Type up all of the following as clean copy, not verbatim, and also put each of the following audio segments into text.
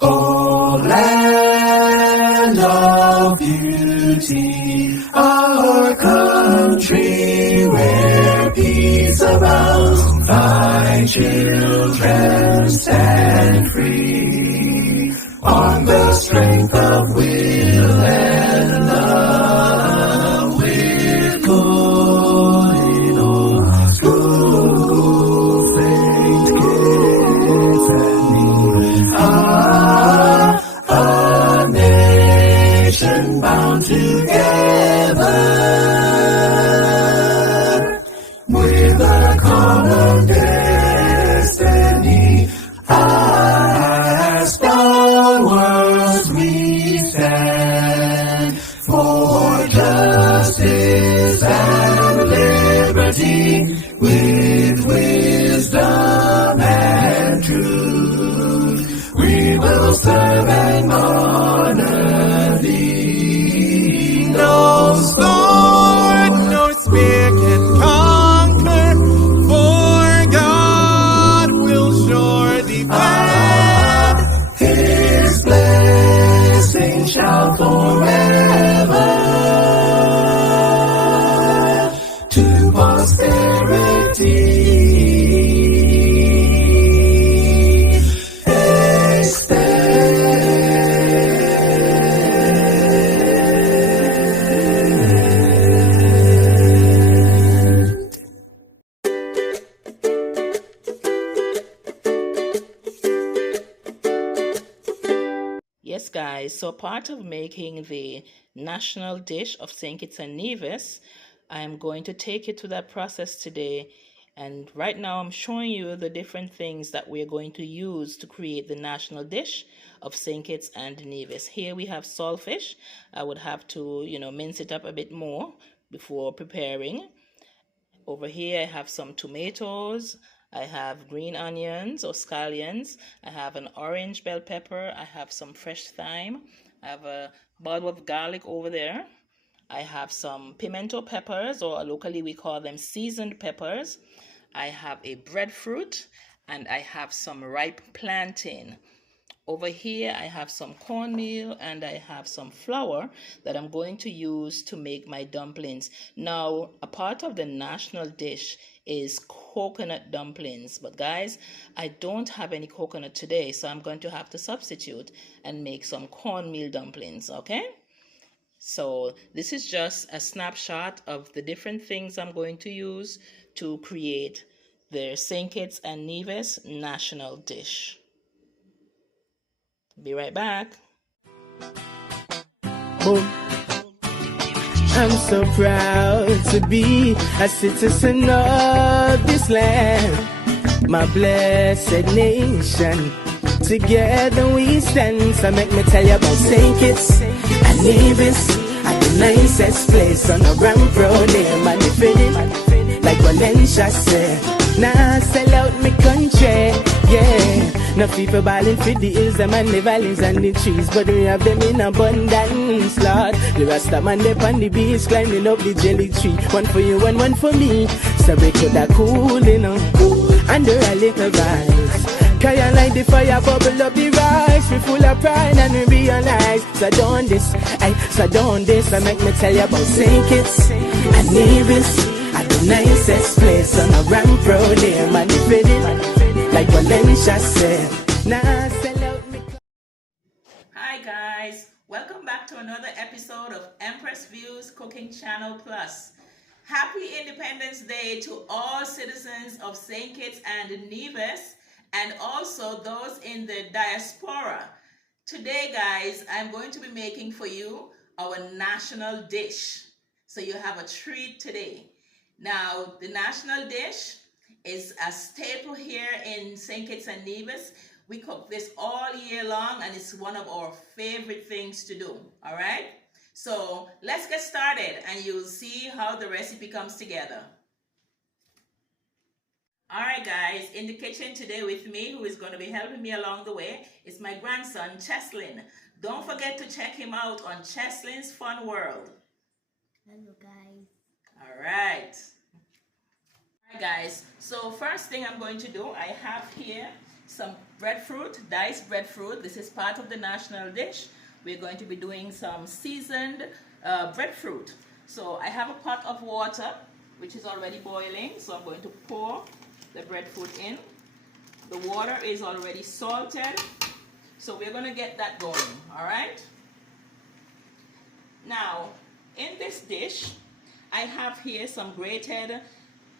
O land of beauty, our country where peace abounds, thy children stand free on the strength of will and love, with good in all hearts, good faith, gifts and means. A nation bound together with a common destiny. As stalwarts we stand for justice and liberty, with wisdom and truth. We will serve and honor thee. No sword, no spear can conquer, for God will sure defend. His blessing shall forever to posterity Yes, guys, so part of making the national dish of St. Kitts and Nevis, I'm going to take you through that process today. And right now I'm showing you the different things that we're going to use to create the national dish of St. Kitts and Nevis. Here we have saltfish. I would have to, mince it up a bit more before preparing. Over here I have some tomatoes. I have green onions or scallions. I have an orange bell pepper. I have some fresh thyme. I have a bulb of garlic over there. I have some pimento peppers, or locally we call them seasoned peppers. I have a breadfruit, and I have some ripe plantain. Over here, I have some cornmeal and I have some flour that I'm going to use to make my dumplings. Now, a part of the national dish is coconut dumplings. But guys, I don't have any coconut today, so I'm going to have to substitute and make some cornmeal dumplings, okay? So this is just a snapshot of the different things I'm going to use to create the St. Kitts and Nevis national dish. Be right back. Oh, I'm so proud to be a citizen of this land, my blessed nation. Together we stand, so make me tell you about St. Kitts and Nevis, at the nicest place on the ramp road there, man, defending, like Valencia said. Nah, sell out me country, yeah. No people balling for the hills, them and the valleys and the trees, but we have them in abundance, Lord. The Rasta man, they on the beach, climbing up the jelly tree. One for you and one for me, so we could have cool, under a little vibes. Cause like the fire bubble up the rise, we full of pride and we realize. So don't this, I make me tell you about St. Kitts and Nevis, at the nicest place on a ramp road there, man, like Valencia said. Nah, sell out me. Hi guys, welcome back to another episode of Empress Views Cooking Channel Plus. Happy Independence Day to all citizens of St. Kitts and Nevis, and also those in the diaspora. Today, guys, I'm going to be making for you our national dish. So you have a treat today. Now, the national dish is a staple here in St. Kitts and Nevis. We cook this all year long, and it's one of our favorite things to do, all right? So let's get started, and you'll see how the recipe comes together. All right, guys, in the kitchen today with me, who is going to be helping me along the way, is my grandson, Cheslin. Don't forget to check him out on Cheslin's Fun World. Hello, guys. All right, guys. So first thing I'm going to do, I have here some breadfruit, diced breadfruit. This is part of the national dish. We're going to be doing some seasoned breadfruit. So I have a pot of water which is already boiling, so I'm going to pour the breadfruit in. The water is already salted, so we're going to get that going. All right, now in this dish I have here some grated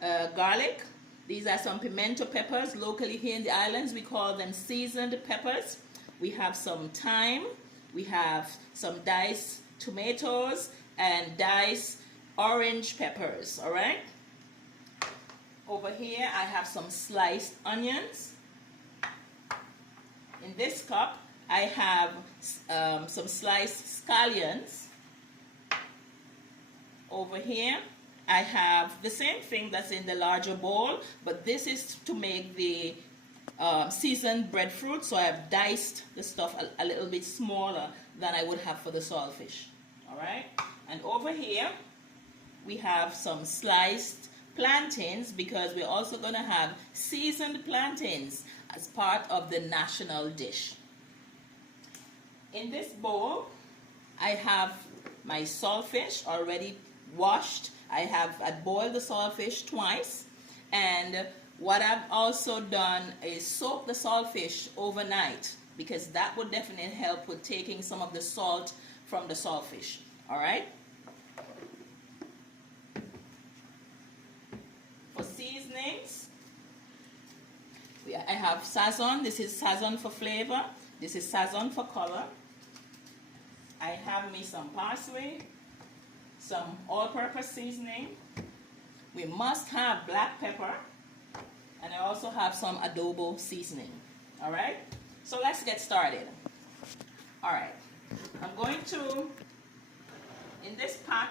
garlic. These are some pimento peppers. Locally here in the islands we call them seasoned peppers. We have some thyme, we have some diced tomatoes and diced orange peppers. All right, over here I have some sliced onions. In this cup I have some sliced scallions. Over here I have the same thing that's in the larger bowl, but this is to make the seasoned breadfruit, so I have diced the stuff a little bit smaller than I would have for the saltfish. All right, and over here we have some sliced plantains, because we're also going to have seasoned plantains as part of the national dish. In this bowl I have my saltfish already washed. I'd boiled the saltfish twice, and what I've also done is soak the saltfish overnight, because that would definitely help with taking some of the salt from the saltfish. All right, for seasonings I have sazon. This is sazon for flavor, this is sazon for color. I have me some parsley, some all-purpose seasoning. We must have black pepper, and I also have some adobo seasoning. All right, so let's get started. All right, I'm going to, in this pot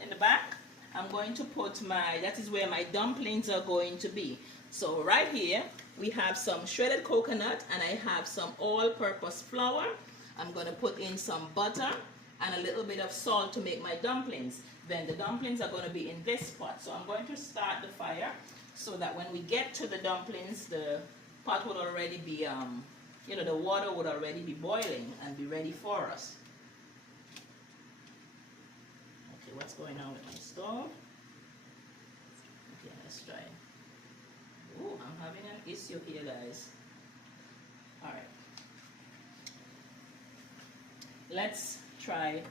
in the back, I'm going to put that is where my dumplings are going to be. So right here we have some shredded coconut, and I have some all-purpose flour. I'm going to put in some butter and a little bit of salt to make my dumplings. Then the dumplings are going to be in this pot. So I'm going to start the fire so that when we get to the dumplings, the pot would already be, the water would already be boiling and be ready for us. Okay, what's going on with my stove? Okay, let's try. Ooh, I'm having an issue here, guys. All right. Let's try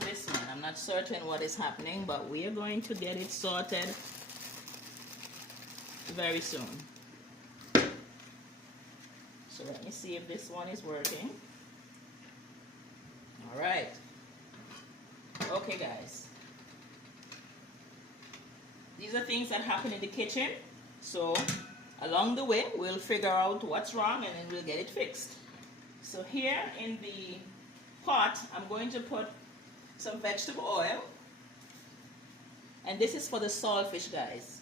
this one. I'm not certain what is happening, but we are going to get it sorted very soon. So let me see if this one is working. All right. Okay, guys. These are things that happen in the kitchen. So along the way, we'll figure out what's wrong, and then we'll get it fixed. So here in the pot, I'm going to put some vegetable oil, and this is for the saltfish, guys.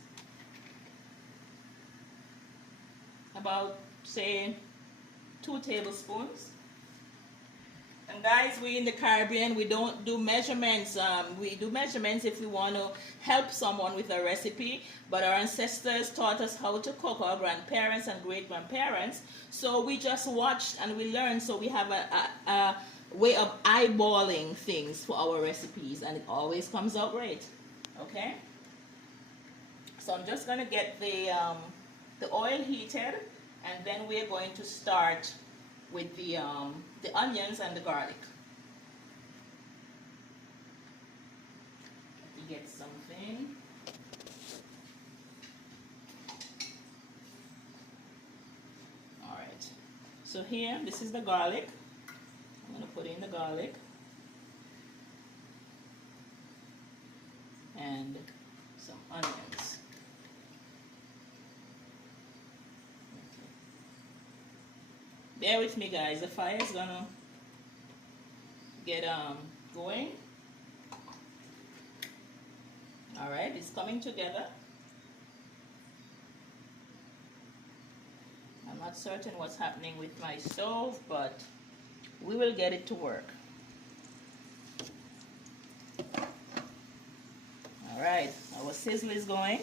About, say, 2 tablespoons. And guys, we in the Caribbean, we don't do measurements. We do measurements if we want to help someone with a recipe, but our ancestors taught us how to cook, our grandparents and great-grandparents. So we just watched and we learned, so we have a way of eyeballing things for our recipes, and it always comes out great. Okay, so I'm just going to get the oil heated, and then we're going to start with the onions and the garlic. Let me get something. All right, so here, this is the garlic. I'm going to put in the garlic and some onions. Bear with me, guys. The fire is gonna get going. All right, it's coming together. I'm not certain what's happening with my stove, but we will get it to work. All right, our sizzle is going.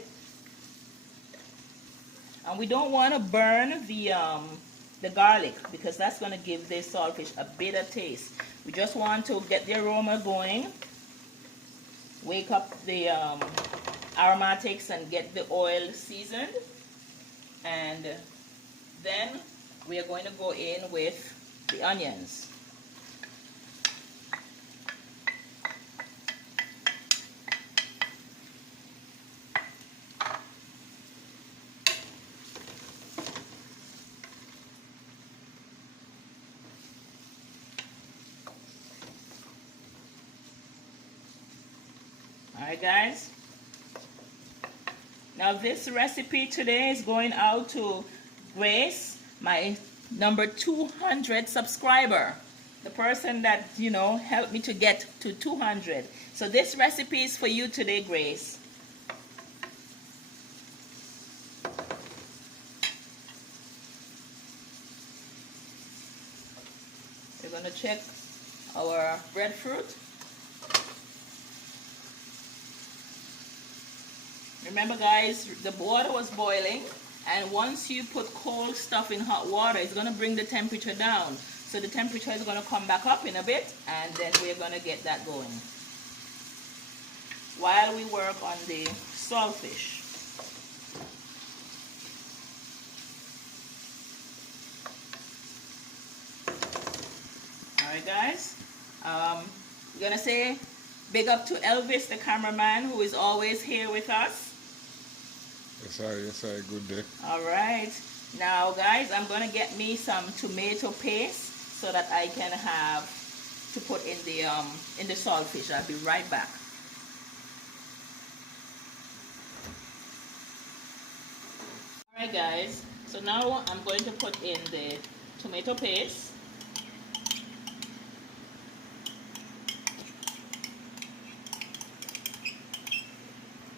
And we don't want to burn the garlic, because that's going to give this saltfish a bitter taste. We just want to get the aroma going, wake up the aromatics and get the oil seasoned. And then we are going to go in with the onions. Alright guys, now this recipe today is going out to Grace, my number 200 subscriber, the person that, you know, helped me to get to 200. So this recipe is for you today, Grace. We're going to check our breadfruit. Remember guys, the water was boiling, and once you put cold stuff in hot water, it's going to bring the temperature down. So the temperature is going to come back up in a bit, and then we're going to get that going while we work on the saltfish. Alright guys, we're going to say big up to Elvis, the cameraman, who is always here with us. Yes, sir, good day. All right, now guys, I'm gonna get me some tomato paste so that I can have to put in the saltfish. I'll be right back. All right guys, so now I'm going to put in the tomato paste.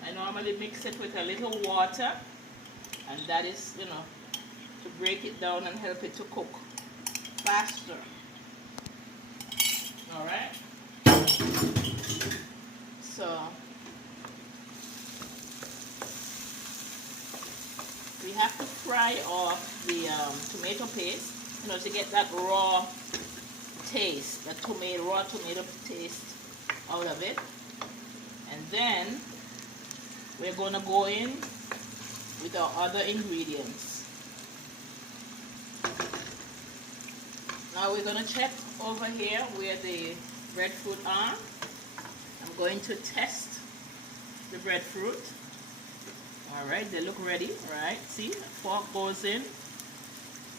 I normally mix it with a little water, and that is, you know, to break it down and help it to cook faster. Alright, so we have to fry off the tomato paste, you know, to get that raw taste, that raw tomato taste out of it. And then we're going to go in with our other ingredients. Now we're going to check over here where the breadfruit are. I'm going to test the breadfruit. Alright, they look ready, right? See, fork goes in.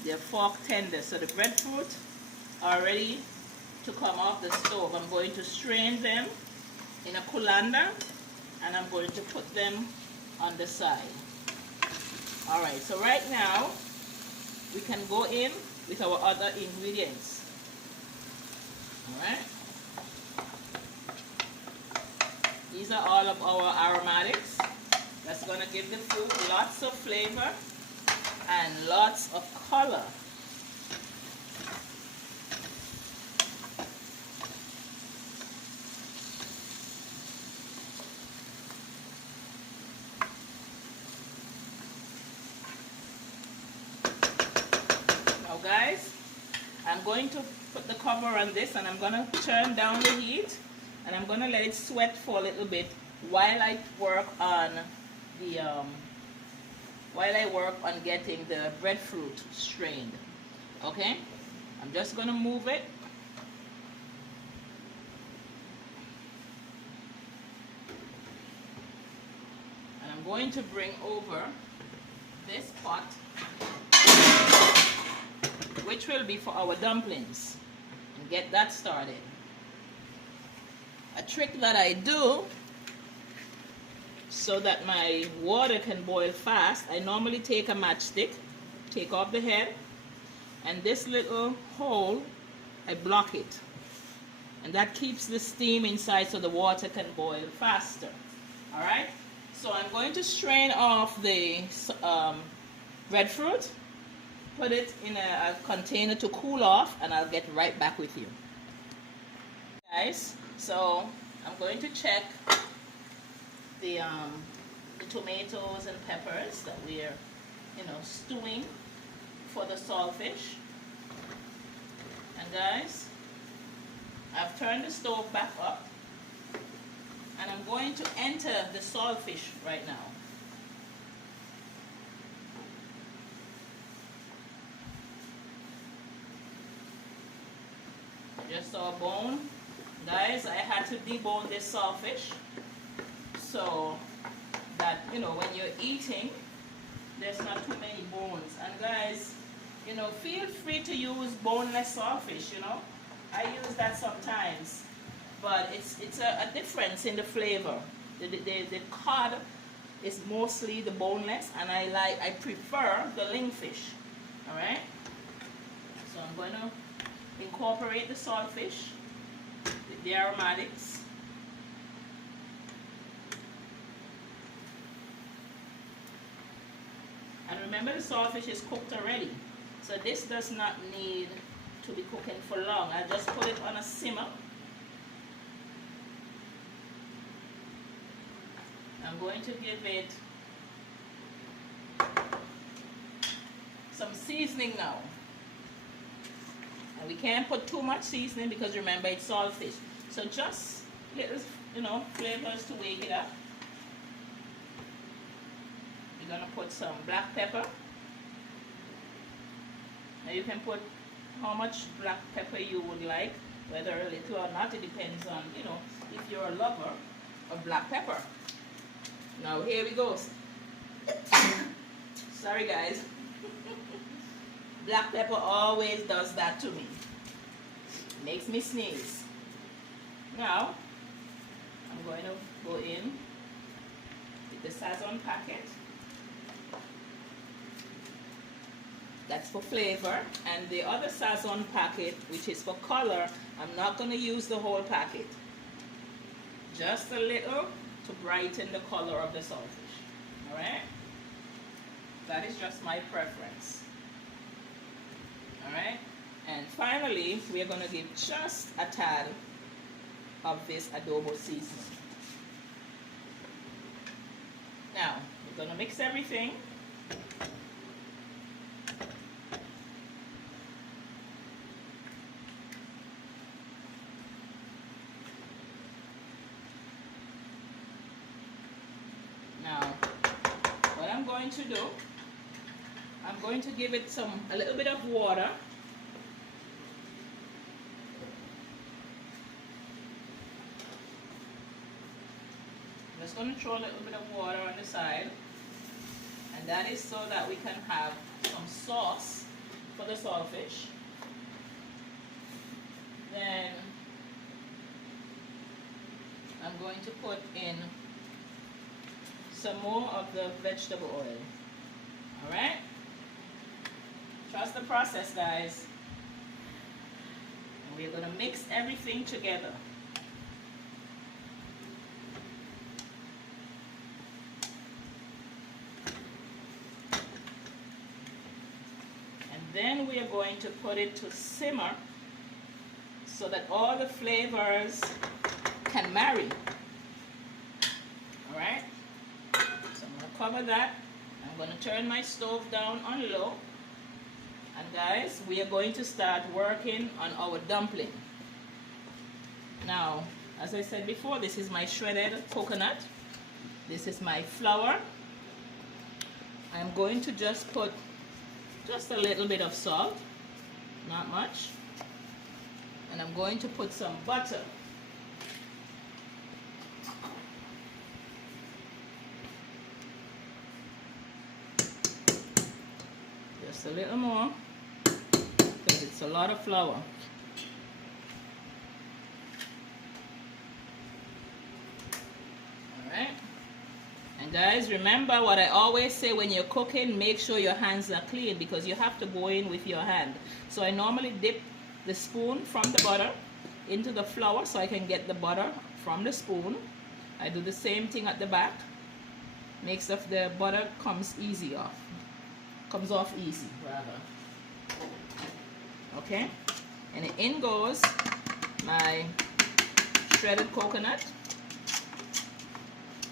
They're fork tender. So the breadfruit are ready to come off the stove. I'm going to strain them in a colander, and I'm going to put them on the side. Alright, so right now we can go in with our other ingredients. Alright, these are all of our aromatics. That's going to give the food lots of flavor and lots of color. Guys, I'm going to put the cover on this, and I'm going to turn down the heat, and I'm going to let it sweat for a little bit while I work on getting the breadfruit strained. Okay, I'm just going to move it. And I'm going to bring over this pot, which will be for our dumplings, and get that started. A trick that I do so that my water can boil fast, I normally take a matchstick, take off the head, and this little hole, I block it. And that keeps the steam inside so the water can boil faster. Alright? So I'm going to strain off the breadfruit, put it in a container to cool off, and I'll get right back with you. Guys, so I'm going to check the tomatoes and peppers that we're stewing for the saltfish. And guys, I've turned the stove back up, and I'm going to enter the saltfish right now. Just saw a bone. Guys, I had to debone this saltfish so that, when you're eating, there's not too many bones. And guys, feel free to use boneless saltfish, I use that sometimes. But it's a difference in the flavor. The cod is mostly the boneless, and I prefer the lingfish. Alright? So I'm going to incorporate the saltfish with the aromatics. And remember, the saltfish is cooked already, so this does not need to be cooking for long. I just put it on a simmer. I'm going to give it some seasoning now. And we can't put too much seasoning because remember, it's saltfish. So just little, flavors to wake it up. We're going to put some black pepper. Now you can put how much black pepper you would like, whether a little or not. It depends on, if you're a lover of black pepper. Now here we go. Sorry guys. Black pepper always does that to me. Makes me sneeze. Now, I'm going to go in with the Sazon packet. That's for flavor. And the other Sazon packet, which is for color, I'm not going to use the whole packet. Just a little to brighten the color of the saltfish. Alright? That is just my preference. Alright? And finally, we are going to give just a tad of this adobo seasoning. Now, we're going to mix everything. Now, what I'm going to do, I'm going to give it a little bit of water. I'm just going to throw a little bit of water on the side, and that is so that we can have some sauce for the saltfish. Then I'm going to put in some more of the vegetable oil. Alright? Trust the process, guys. And we're going to mix everything together. And then we are going to put it to simmer so that all the flavors can marry. Alright? So I'm going to cover that. I'm going to turn my stove down on low. And guys, we are going to start working on our dumpling. Now, as I said before, this is my shredded coconut. This is my flour. I'm going to just put just a little bit of salt, not much. And I'm going to put some butter. Just a little more, because it's a lot of flour. Alright. And guys, remember what I always say when you're cooking, make sure your hands are clean, because you have to go in with your hand. So I normally dip the spoon from the butter into the flour so I can get the butter from the spoon. I do the same thing at the back. Makes the butter comes off easy rather. Okay, and in goes my shredded coconut.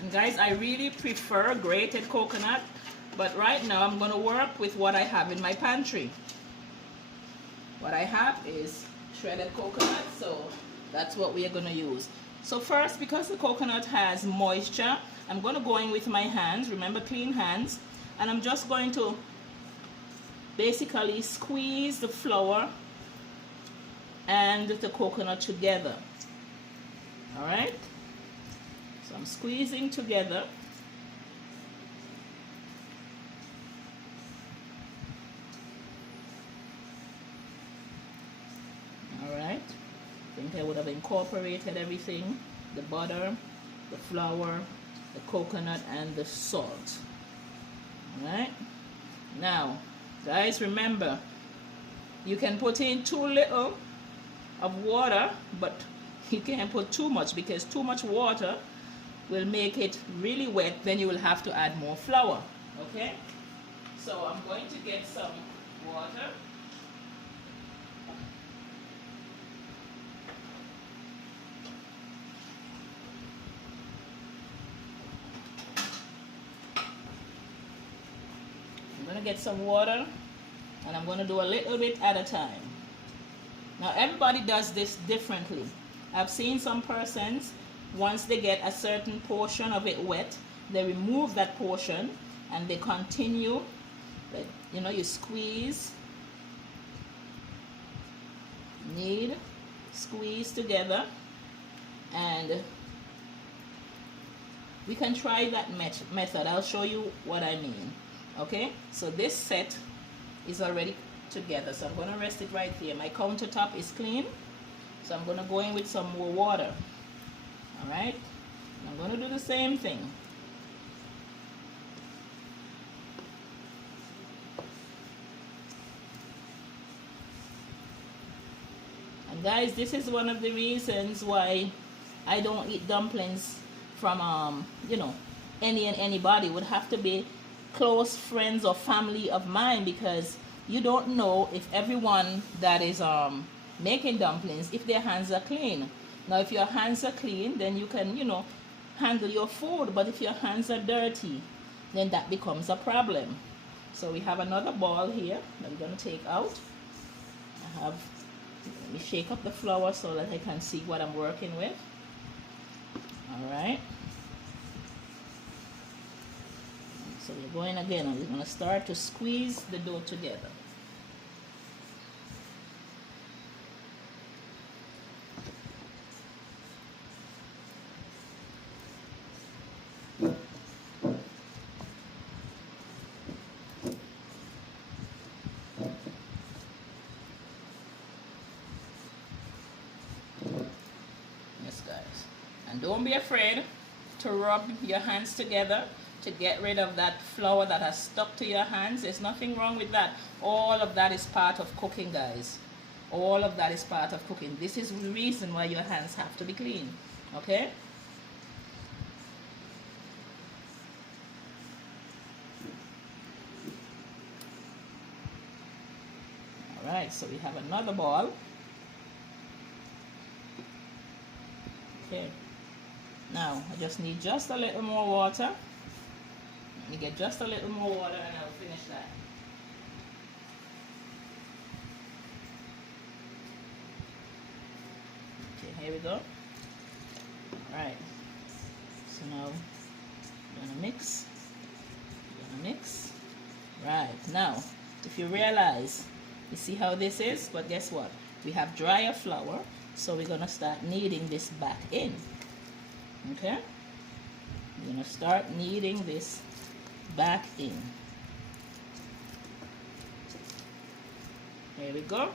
And guys, I really prefer grated coconut, But right now I'm going to work with what I have in my pantry. What I have is shredded coconut, so that's what we are going to use. So first, because the coconut has moisture, I'm going to go in with my hands, remember clean hands, and I'm just going to basically squeeze the flour and the coconut together. Alright? So I'm squeezing together. Alright? I think I would have incorporated everything, the butter, the flour, the coconut, and the salt. Alright? Now, guys, remember, you can put in too little of water, but you can't put too much, because too much water will make it really wet. Then you will have to add more flour. Okay? So I'm going to get some water. I'm going to get some water, and I'm going to do a little bit at a time. Now everybody does this differently. I've seen some persons, once they get a certain portion of it wet, they remove that portion and they continue. You know, you squeeze, knead, squeeze together, and we can try that method. I'll show you what I mean. Okay, so this set is already together, so I'm going to rest it right here. My countertop is clean, so I'm going to go in with some more water. Alright, I'm going to do the same thing. And guys, this is one of the reasons why I don't eat dumplings from you know, anybody. It would have to be close friends or family of mine, because you don't know if everyone that is making dumplings, if their hands are clean. Now if your hands are clean, then you can, you know, handle your food. But if your hands are dirty, then that becomes a problem. So we have another ball here that we're going to take out. Let me shake up the flour so that I can see what I'm working with. Alright. So we're going again, and we're going to start to squeeze the dough together. Yes, guys. And don't be afraid to rub your hands together to get rid of that flour that has stuck to your hands. There's nothing wrong with that. All of that is part of cooking, guys. All of that is part of cooking. This is the reason why your hands have to be clean. Okay? Alright, so we have another ball. Okay. Now, I just need just a little more water. Let me get just a little more water and I'll finish that. Okay, here we go. Alright. So now, we're gonna mix. Right, now, if you realize, you see how this is? But guess what? We have drier flour, so we're gonna start kneading this back in. Okay? We're gonna start kneading this back in. There we go.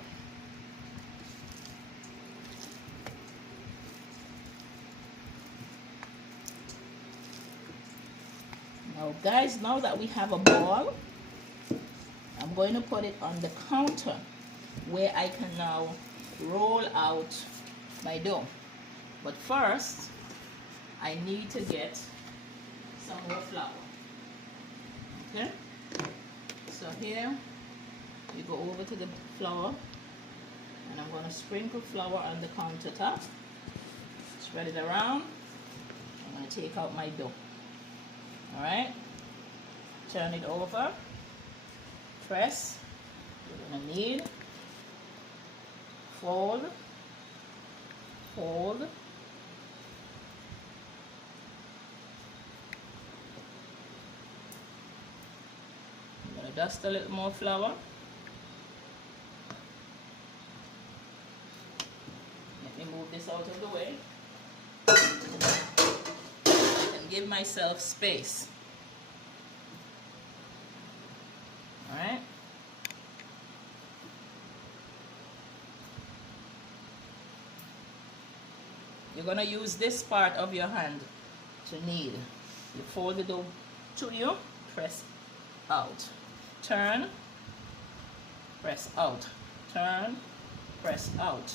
Now guys, now that we have a ball, I'm going to put it on the counter where I can now roll out my dough. But first, I need to get some more flour. Okay? So here, we go over to the flour, and I'm going to sprinkle flour on the countertop. Spread it around. I'm going to take out my dough. Alright? Turn it over, press. You're gonna knead, fold, fold, I'm gonna dust a little more flour. Let me move this out of the way and give myself space. Alright. You're going to use this part of your hand to knead. You fold the dough to you, press out. Turn, press out. Turn, press out.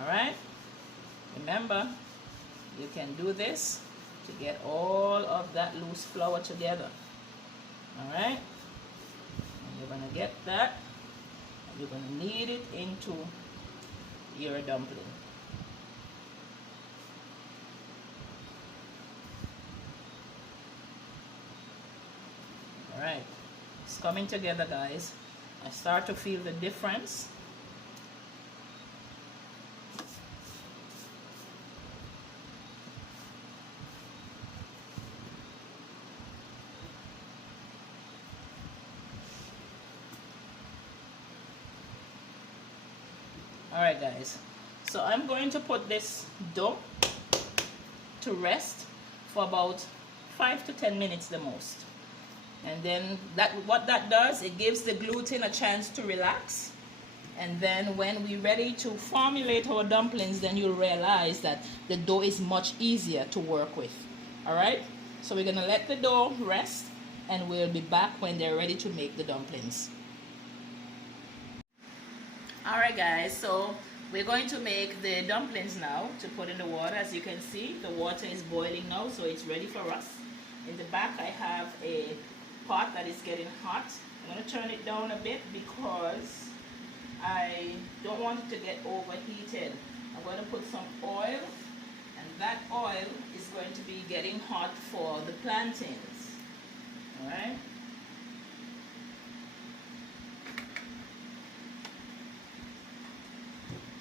Alright? Remember, you can do this to get all of that loose flour together. Alright? And you're going to get that, and you're going to knead it into your dumpling. Alright, it's coming together, guys. I start to feel the difference. Alright guys, so I'm going to put this dough to rest for about 5 to 10 minutes the most. And then what that does, it gives the gluten a chance to relax. And then when we're ready to formulate our dumplings, then you'll realize that the dough is much easier to work with. Alright, so we're going to let the dough rest, and we'll be back when they're ready to make the dumplings. Alright guys, so we're going to make the dumplings now to put in the water. As you can see, the water is boiling now, so it's ready for us. In the back I have a pot that is getting hot. I'm going to turn it down a bit because I don't want it to get overheated. I'm going to put some oil, and that oil is going to be getting hot for the plantains. Alright?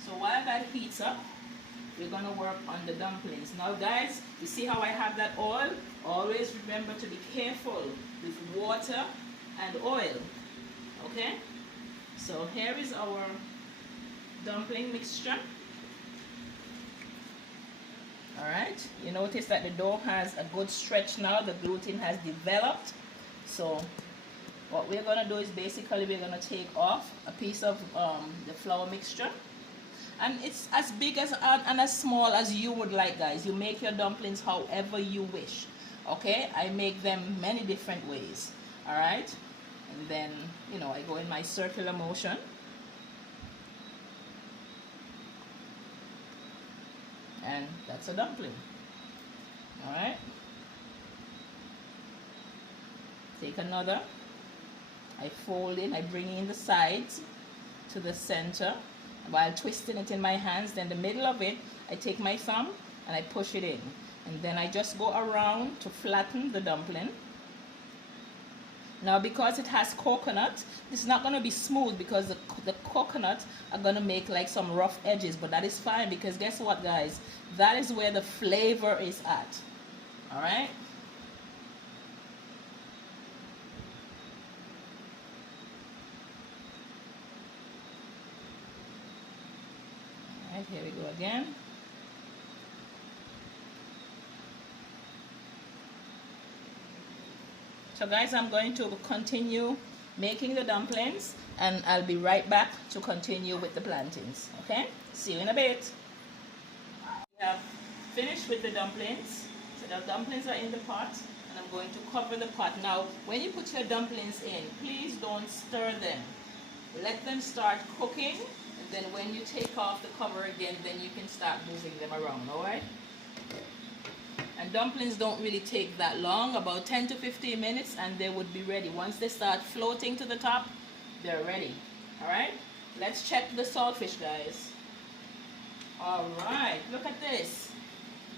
So while that heats up, we're going to work on the dumplings. Now guys, you see how I have that oil? Always remember to be careful with water and oil. Okay? So here is our dumpling mixture. Alright, you notice that the dough has a good stretch now. The gluten has developed. So what we're going to do is basically we're going to take off a piece of the flour mixture. And it's as big as and as small as you would like, guys. You make your dumplings however you wish. Okay, I make them many different ways. All right, and then you know I go in my circular motion. And that's a dumpling. All right, take another. I fold in, I bring in the sides to the center while twisting it in my hands. Then the middle of it, I take my thumb and I push it in, and then I just go around to flatten the dumpling. Now because it has coconut, it's not going to be smooth because the coconut are going to make like some rough edges, but that is fine because guess what guys, that is where the flavor is at. All right, here we go again. So guys, I'm going to continue making the dumplings, and I'll be right back to continue with the plantains. Okay, see you in a bit. We have finished with the dumplings. So the dumplings are in the pot, and I'm going to cover the pot. Now when you put your dumplings in, please don't stir them. Let them start cooking, and then when you take off the cover again, then you can start moving them around. All right, and dumplings don't really take that long, about 10 to 15 minutes, and they would be ready. Once they start floating to the top, they're ready. All right, let's check the saltfish, guys. All right, look at this.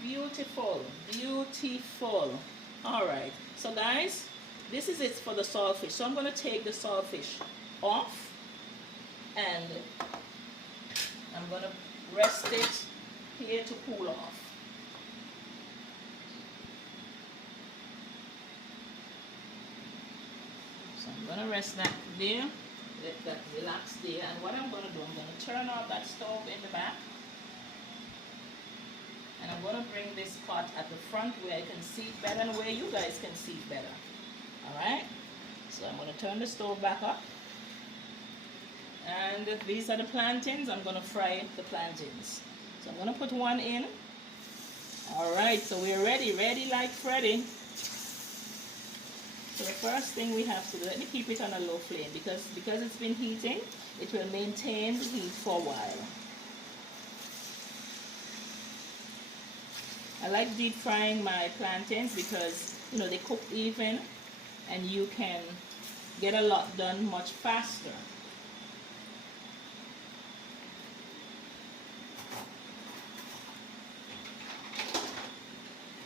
Beautiful, beautiful. Alright, so guys, this is it for the saltfish. So I'm going to take the saltfish off and I'm going to rest it here to cool off. So I'm going to rest that there, let that relax there. And what I'm going to do, I'm going to turn off that stove in the back. And I'm going to bring this pot at the front where I can see it better and where you guys can see it better. Alright? So I'm going to turn the stove back up. And these are the plantains. I'm going to fry the plantains. So I'm going to put one in. Alright, so we're ready like Freddy. So the first thing we have to do, let me keep it on a low flame because it's been heating, it will maintain the heat for a while. I like deep frying my plantains because, you know, they cook even and you can get a lot done much faster.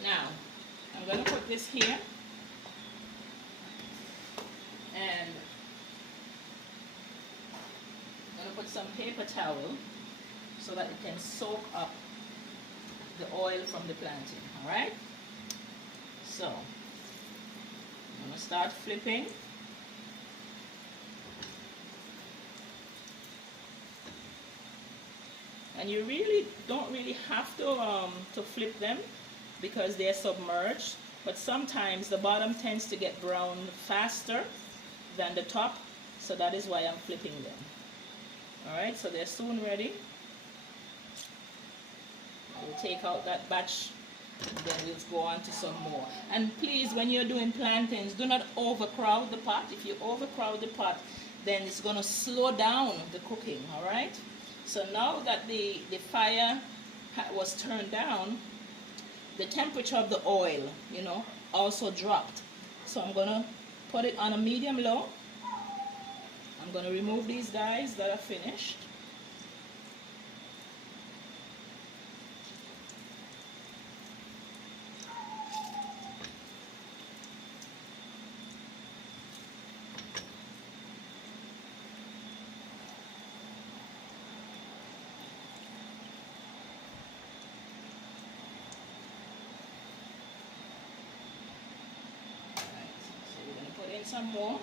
Now, I'm going to put this here and I'm going to put some paper towel so that it can soak up the oil from the plantain. Alright? So, I'm going to start flipping. And you really don't really have to flip them because they're submerged, but sometimes the bottom tends to get brown faster than the top, so that is why I'm flipping them. Alright, so they're soon ready. We'll take out that batch and then we'll go on to some more. And please, when you're doing plantains, do not overcrowd the pot. If you overcrowd the pot, then it's going to slow down the cooking. Alright, so now that the fire was turned down, the temperature of the oil, you know, also dropped. So I'm going to put it on a medium low. I'm going to remove these guys that are finished. Some more.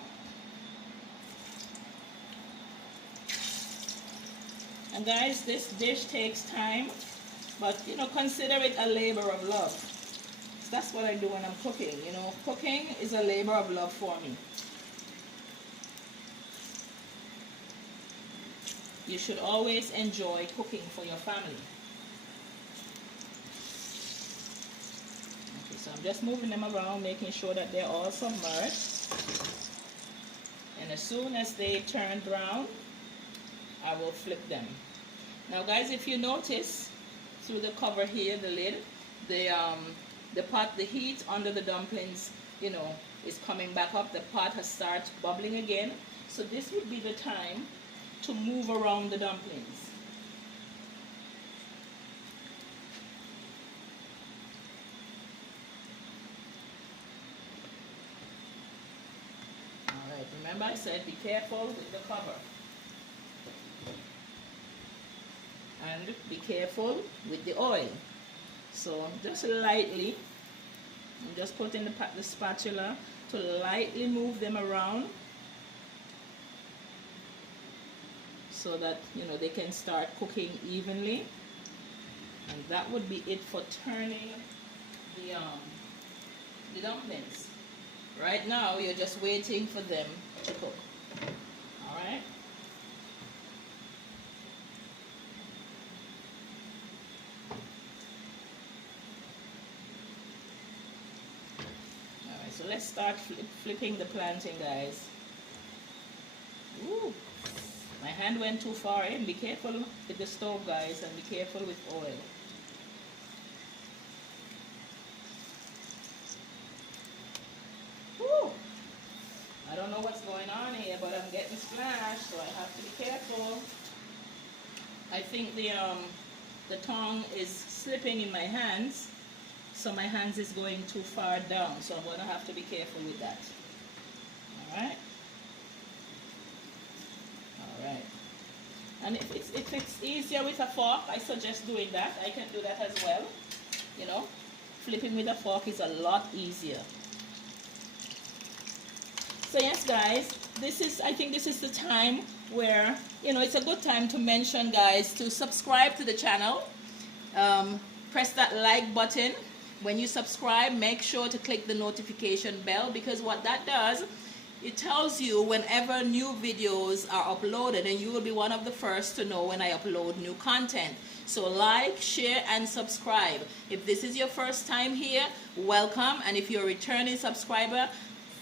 And guys, this dish takes time, but you know, consider it a labor of love. So that's what I do when I'm cooking. You know, cooking is a labor of love for me. You should always enjoy cooking for your family. Okay, so I'm just moving them around, making sure that they're all submerged. And as soon as they turn brown, I will flip them. Now guys, if you notice through the cover here, the lid, the pot, the heat under the dumplings, you know, is coming back up. The pot has started bubbling again. So this would be the time to move around the dumplings. Remember I said be careful with the cover. And be careful with the oil. So just lightly, I'm just putting the spatula to lightly move them around so that, you know, they can start cooking evenly. And that would be it for turning the dumplings. Right now, you're just waiting for them to cook. Alright? Alright, so let's start flipping the plantain, guys. Ooh, my hand went too far in. Be careful with the stove, guys, and be careful with oil. I don't know what's going on here, but I'm getting splashed, so I have to be careful. I think the tongue is slipping in my hands, so my hands is going too far down, so I'm going to have to be careful with that. All right. All right. And if it's easier with a fork, I suggest doing that. I can do that as well. You know, flipping with a fork is a lot easier. So yes, guys, I think this is the time where, you know, it's a good time to mention, guys, to subscribe to the channel. Press that like button. When you subscribe, make sure to click the notification bell, because what that does, it tells you whenever new videos are uploaded, and you will be one of the first to know when I upload new content. So like, share, and subscribe. If this is your first time here, welcome. And if you're a returning subscriber,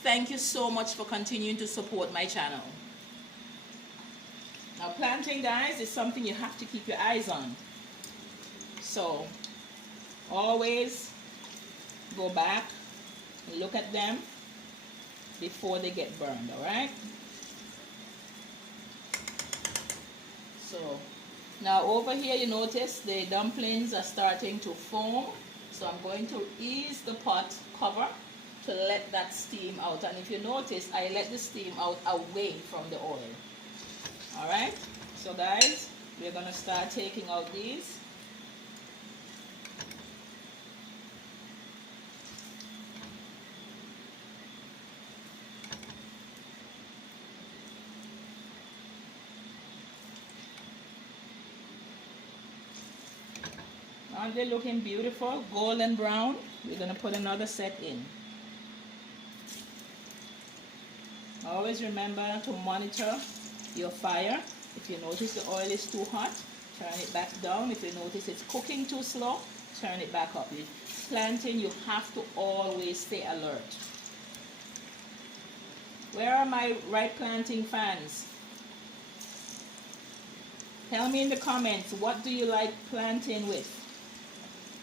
thank you so much for continuing to support my channel. Now, planting, guys, is something you have to keep your eyes on. So always go back and look at them before they get burned. All right. So now over here, you notice the dumplings are starting to foam. So I'm going to ease the pot cover to let that steam out. And if you notice, I let the steam out away from the oil. All right. So guys, we're going to start taking out these. Aren't they looking beautiful? Golden brown. We're going to put another set in. Always remember to monitor your fire. If you notice the oil is too hot, turn it back down. If you notice it's cooking too slow, turn it back up. Planting, you have to always stay alert. Where are my right planting fans? Tell me in the comments, what do you like planting with?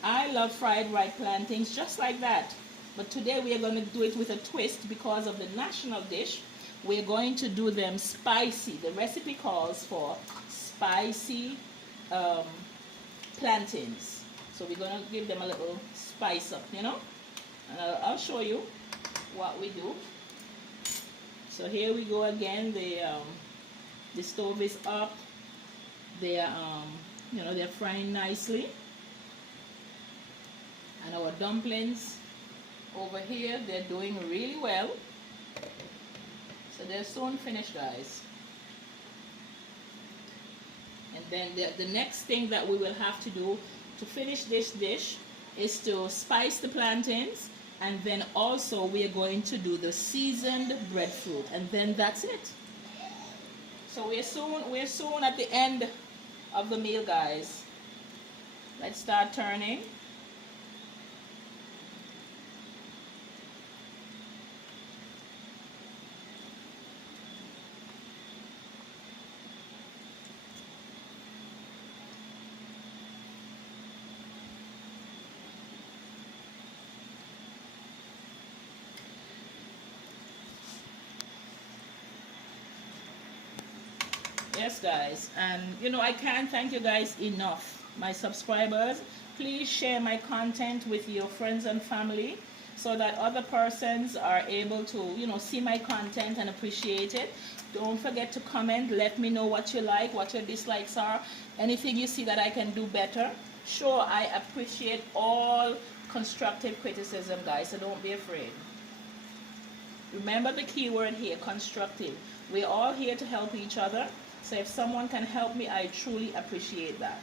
I love fried right plantains just like that. But today we are going to do it with a twist because of the national dish. We're going to do them spicy. The recipe calls for spicy plantains. So we're going to give them a little spice up, you know. And I'll show you what we do. So here we go again. The stove is up. They're you know, they're frying nicely. And our dumplings over here, they're doing really well. So they're soon finished, guys. And then the next thing that we will have to do to finish this dish is to spice the plantains, and then also we are going to do the seasoned breadfruit, and then that's it. So we're soon at the end of the meal, guys. Let's start turning. Yes, guys, and you know, I can't thank you guys enough, my subscribers. Please share my content with your friends and family so that other persons are able to, you know, see my content and appreciate it. Don't forget to comment. Let me know what you like, what your dislikes are, anything you see that I can do better. Sure, I appreciate all constructive criticism, guys, so don't be afraid. Remember the key word here, constructive. We're all here to help each other. So if someone can help me, I truly appreciate that.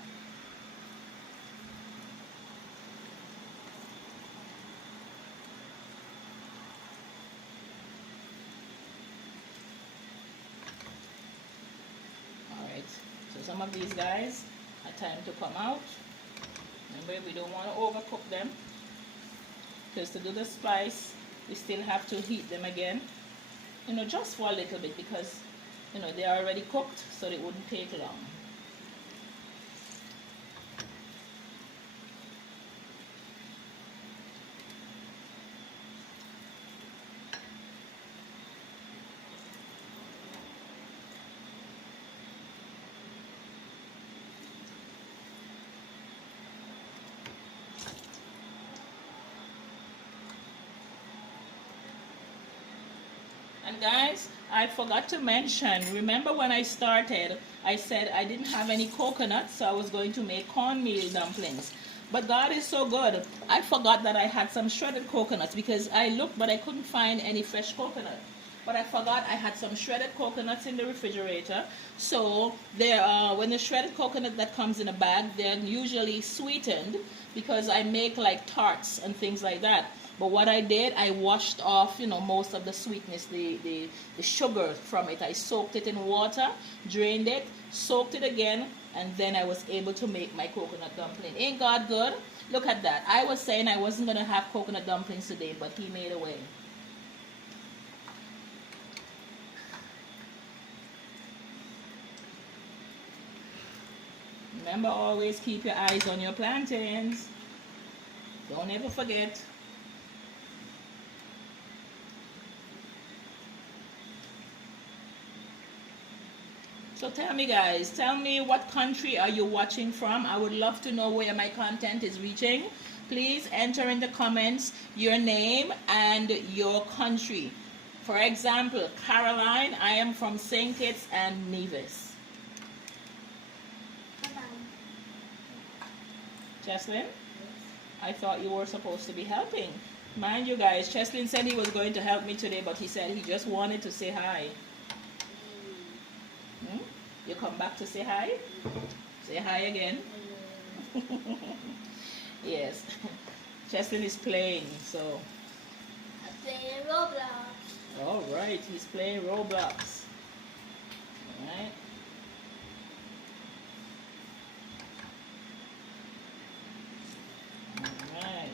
Alright, so some of these guys are time to come out. Remember, we don't want to overcook them, because to do the spice, we still have to heat them again. You know, just for a little bit, because you know, they are already cooked, so it wouldn't take long. And guys, I forgot to mention, remember when I started, I said I didn't have any coconut, so I was going to make cornmeal dumplings. But God is so good. I forgot that I had some shredded coconuts because I looked but I couldn't find any fresh coconut. But I forgot I had some shredded coconuts in the refrigerator. So there are, when the shredded coconut that comes in a bag, they're usually sweetened because I make like tarts and things like that. But what I did, I washed off, most of the sweetness, the sugar from it. I soaked it in water, drained it, soaked it again, and then I was able to make my coconut dumpling. Ain't God good? Look at that. I was saying I wasn't going to have coconut dumplings today, but He made a way. Remember, always keep your eyes on your plantains. Don't ever forget. So tell me guys, tell me what country are you watching from? I would love to know where my content is reaching. Please enter in the comments your name and your country. For example, Caroline, I am from St. Kitts and Nevis. Cheslin, I thought you were supposed to be helping. Mind you guys, Cheslin said he was going to help me today, but he said he just wanted to say hi. You come back to say hi? Say hi again. Yes. Cheslin is playing, so. I'm playing Roblox. All right, he's playing Roblox. All right. All right.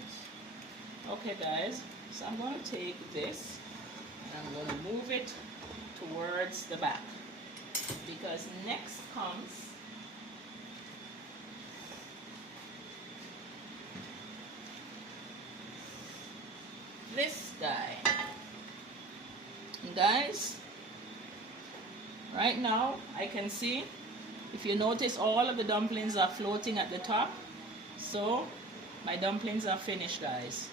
Okay, guys. So I'm going to take this and I'm going to move it towards the back. Because next comes this guy. And guys, right now I can see, if you notice, all of the dumplings are floating at the top. So my dumplings are finished, guys.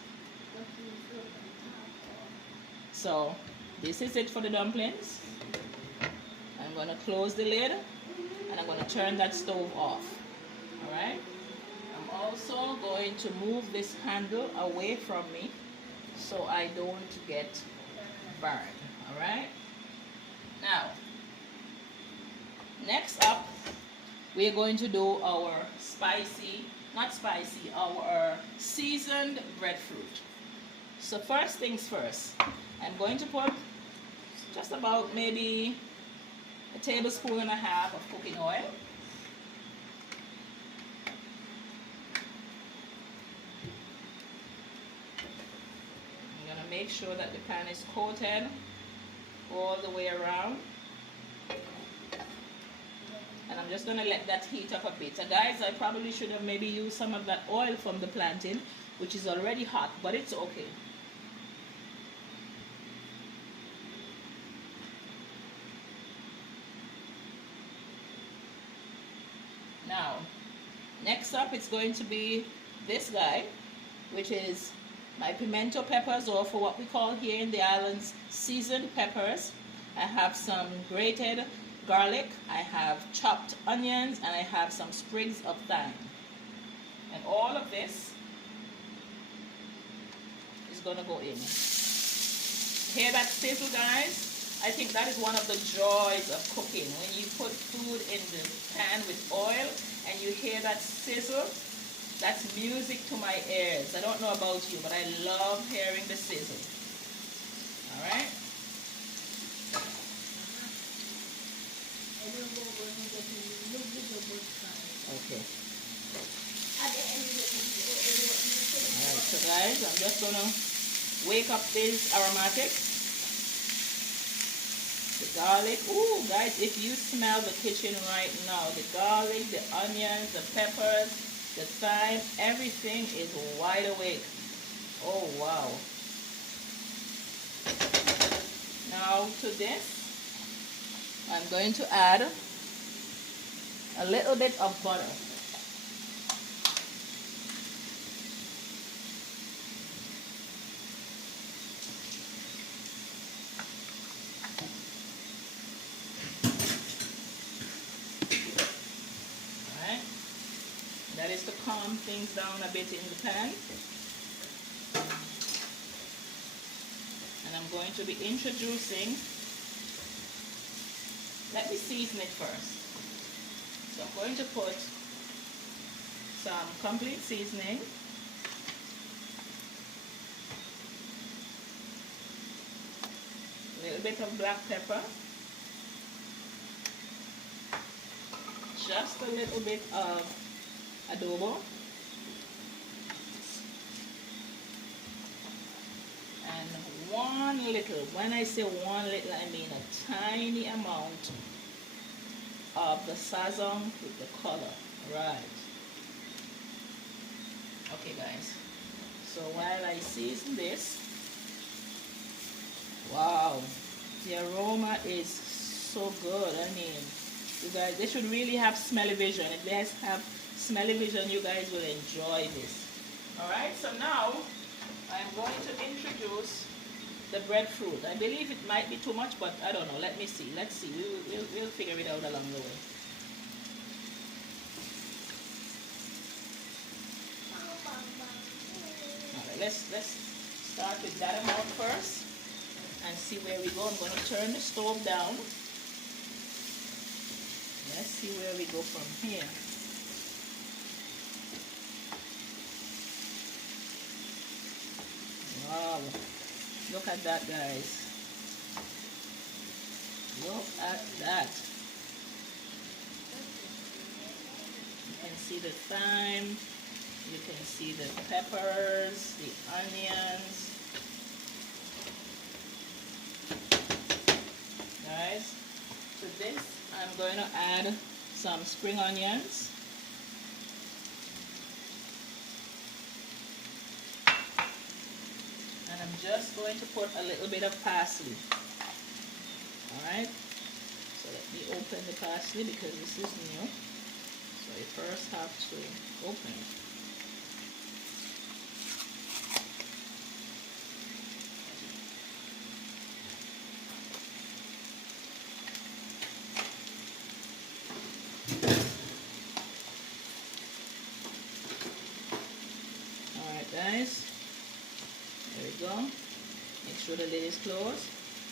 So this is it for the dumplings. I'm going to close the lid and I'm going to turn that stove off. Alright? I'm also going to move this handle away from me so I don't get burned. Alright? Now, next up, we are going to do our our seasoned breadfruit. So first things first, I'm going to put just about maybe a tablespoon and a half of cooking oil. I'm going to make sure that the pan is coated all the way around. And I'm just going to let that heat up a bit. So guys, I probably should have maybe used some of that oil from the plantain, which is already hot, but it's okay. Now, next up it's going to be this guy, which is my pimento peppers, or for what we call here in the islands, seasoned peppers. I have some grated garlic, I have chopped onions, and I have some sprigs of thyme. And all of this is going to go in. Hear that sizzle, guys? I think that is one of the joys of cooking. When you put food in the pan with oil and you hear that sizzle, that's music to my ears. I don't know about you, but I love hearing the sizzle. All right? Okay. Alright, so guys, I'm just gonna wake up these aromatics. The garlic. Ooh, guys, if you smell the kitchen right now, the garlic, the onions, the peppers, the thyme, everything is wide awake. Oh, wow. Now to this, I'm going to add a little bit of butter. calm things down a bit in the pan. And I'm going to be introducing, let me season it first. So I'm going to put some complete seasoning. A little bit of black pepper. Just a little bit of adobo. And one little, when I say one little, I mean a tiny amount of the sazon with the color. Right. Okay guys, so while I season this, wow, the aroma is so good. I mean, you guys, they should really have smelly vision. If they have smelly vision, you guys will enjoy this. Alright, so now I'm going to introduce the breadfruit. I believe it might be too much, but I don't know. Let me see. Let's see. We'll figure it out along the way. Alright, let's start with that amount first and see where we go. I'm going to turn the stove down. Let's see where we go from here. Wow, look at that, guys. Look at that. You can see the thyme, you can see the peppers, the onions. Guys, to this I'm going to add some spring onions. And I'm just going to put a little bit of parsley. Alright, so let me open the parsley because this is new. So I first have to open it. Alright guys, there we go. Make sure the lid is closed.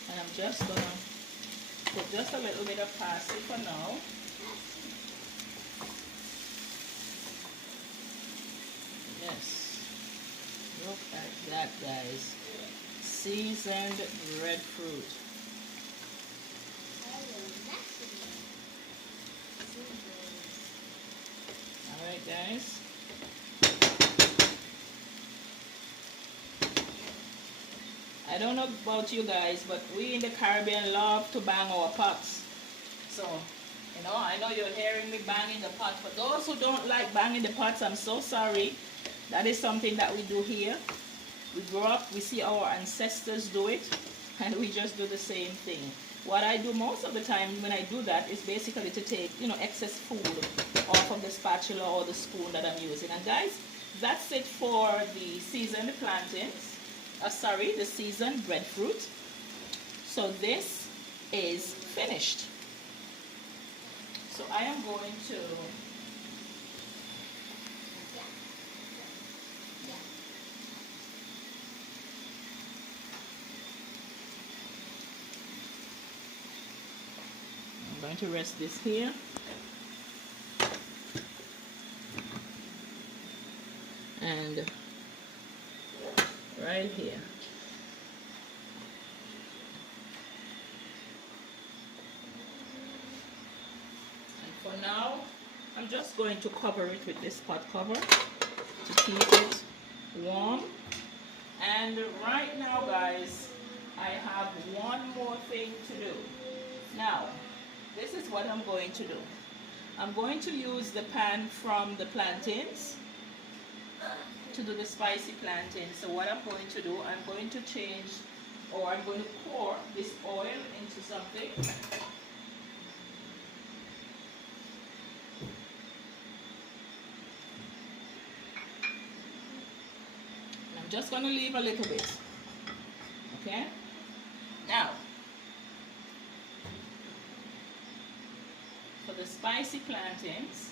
And I'm just going to put just a little bit of parsley for now. Yes. Look at that, guys. Seasoned breadfruit. Alright guys. I don't know about you guys, but we in the Caribbean love to bang our pots. So, you know, I know you're hearing me banging the pot. For those who don't like banging the pots, I'm so sorry. That is something that we do here. We grow up, we see our ancestors do it, and we just do the same thing. What I do most of the time when I do that is basically to take, you know, excess food off of the spatula or the spoon that I'm using. And guys, that's it for the seasoned plantains. The seasoned breadfruit. So this is finished. So I am going to rest this here. And right here. And for now, I'm just going to cover it with this pot cover to keep it warm. And right now, guys, I have one more thing to do. Now, this is what I'm going to do. I'm going to use the pan from the plantains to do the spicy plantain. So what I'm going to do, I'm going to change, or I'm going to pour this oil into something. And I'm just going to leave a little bit. Okay? Now, for the spicy plantains,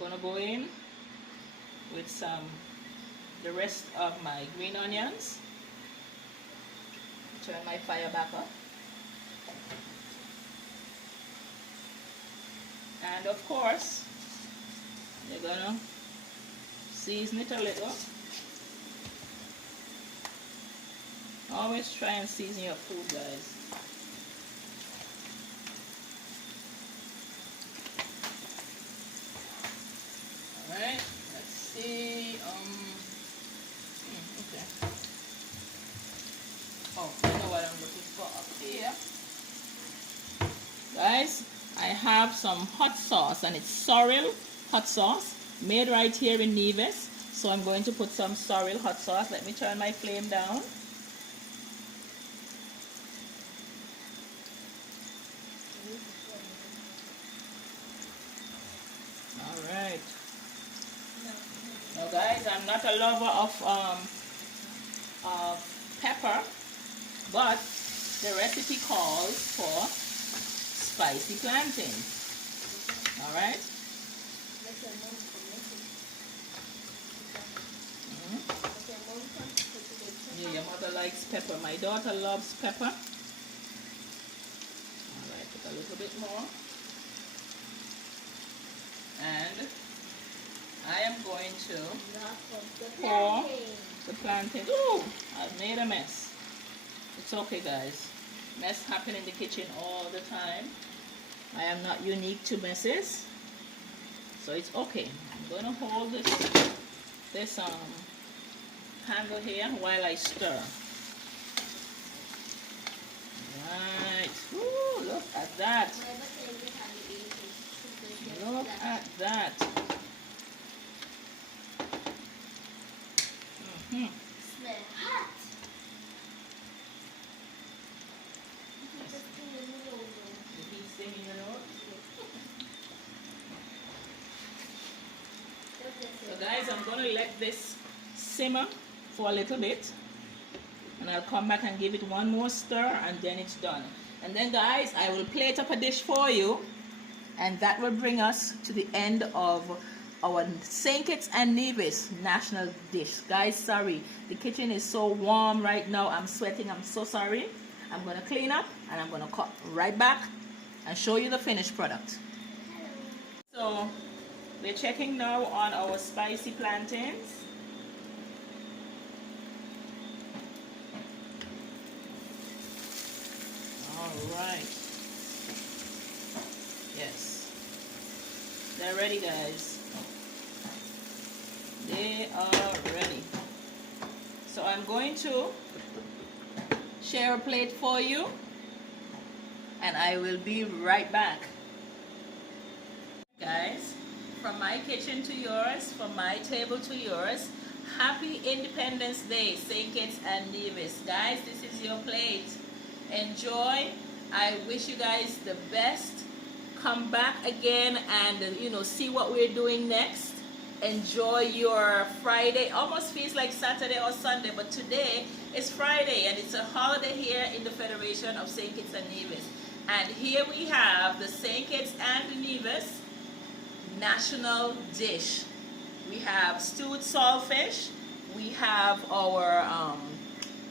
I'm gonna go in with the rest of my green onions. Turn my fire back up. And of course, you're gonna season it a little. Always try and season your food, guys. Alright, let's see. Okay. Oh, I know what I'm looking for up here. Guys, I have some hot sauce, and it's sorrel hot sauce made right here in Nevis. So I'm going to put some sorrel hot sauce. Let me turn my flame down. Alright. Now guys, I'm not a lover of pepper, but the recipe calls for spicy plantain. Alright? Yeah, your mother likes pepper. My daughter loves pepper. Alright, put a little bit more. And I am going to pour the plantain. Ooh, I've made a mess. It's okay, guys. Mess happen in the kitchen all the time. I am not unique to messes, so it's okay. I'm gonna hold this handle here while I stir. Right. Ooh, look at that. Look at that. Smell hot. So guys, I'm going to let this simmer for a little bit, and I'll come back and give it one more stir, and then it's done. And then guys, I will plate up a dish for you, and that will bring us to the end of our St. Kitts and Nevis national dish. Guys, sorry, the kitchen is so warm right now. I'm sweating. I'm so sorry. I'm going to clean up, and I'm going to cut right back and show you the finished product. So we're checking now on our spicy plantains. All right. Yes. They're ready, guys. They are ready. So I'm going to share a plate for you, and I will be right back. Guys, from my kitchen to yours, from my table to yours, happy Independence Day, St. Kitts and Nevis. Guys, this is your plate. Enjoy. I wish you guys the best. Come back again and see what we're doing next. Enjoy your Friday. Almost feels like Saturday or Sunday, but today is Friday, and it's a holiday here in the Federation of St. Kitts and Nevis. And here we have the St. Kitts and Nevis national dish. We have stewed saltfish, we have our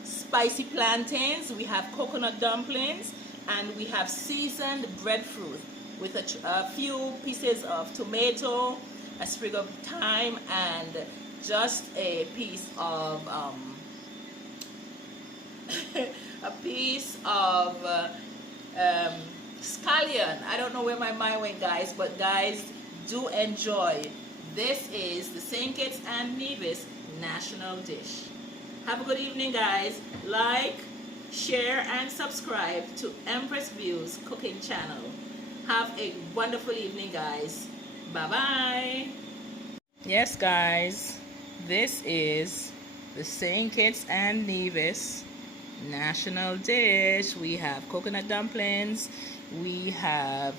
spicy plantains, we have coconut dumplings, and we have seasoned breadfruit with a few pieces of tomato, a sprig of thyme, and just a piece of scallion. I don't know where my mind went, guys, but guys, do enjoy. This is the St. Kitts and Nevis national dish. Have a good evening, guys. Like, share, and subscribe to Empress Views Cooking Channel. Have a wonderful evening, guys. Bye-bye. Yes, guys, this is the St. Kitts and Nevis national dish. We have coconut dumplings, we have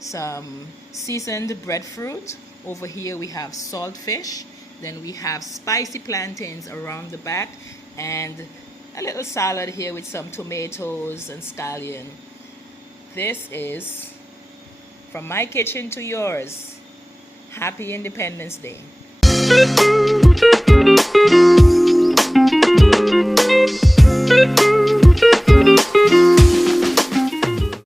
some seasoned breadfruit. Over here we have saltfish, then we have spicy plantains around the back, and a little salad here with some tomatoes and scallion. This is from my kitchen to yours. Happy Independence Day.